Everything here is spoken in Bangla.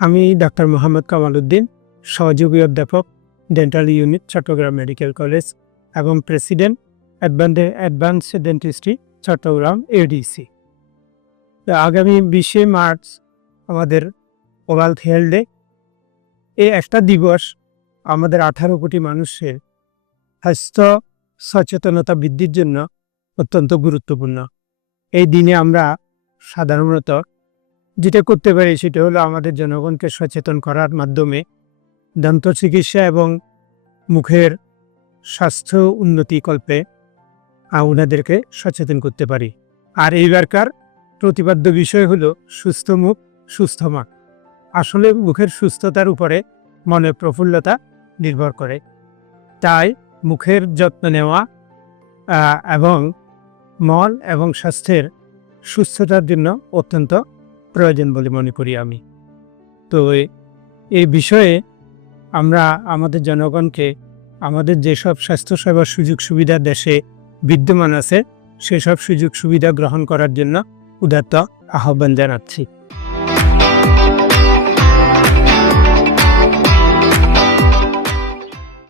আমি ডাক্তার মোহাম্মদ কামাল উদ্দিন সহযোগী অধ্যাপক dental unit Chattogram medical college এবং প্রেসিডেন্ট অ্যাডভান্সে অ্যাডভান্স ডেন্টিস্ট্রি চট্টগ্রাম এডিসি আগামী বিশে মার্চ আমাদের ওরাল হেলথ ডে এই একটা দিবস আমাদের আঠারো কোটি মানুষের স্বাস্থ্য সচেতনতা বৃদ্ধির জন্য অত্যন্ত গুরুত্বপূর্ণ। এই দিনে আমরা সাধারণত যেটা করতে পারি সেটা হলো আমাদের জনগণকে সচেতন করার মাধ্যমে দন্ত চিকিৎসা এবং মুখের স্বাস্থ্য উন্নতি কল্পে ওনাদেরকে সচেতন করতে পারি। আর এইবারকার প্রতিপাদ্য বিষয় হলো সুস্থ মুখ, সুস্থ মা আসলে মুখের সুস্থতার উপরে মনে প্রফুল্লতা নির্ভর করে। তাই মুখের যত্ন নেওয়া এবং মন এবং স্বাস্থ্যের সুস্থতার জন্য অত্যন্ত প্রয়োজন বলে মনে করি আমি। তো এই বিষয়ে আমরা আমাদের জনগণকে আমাদের যেসব স্বাস্থ্যসেবার সুযোগ সুবিধা দেশে বিদ্যমান আছে, সেসব সুযোগ সুবিধা গ্রহণ করার জন্য উদাত্ত আহ্বান জানাচ্ছি।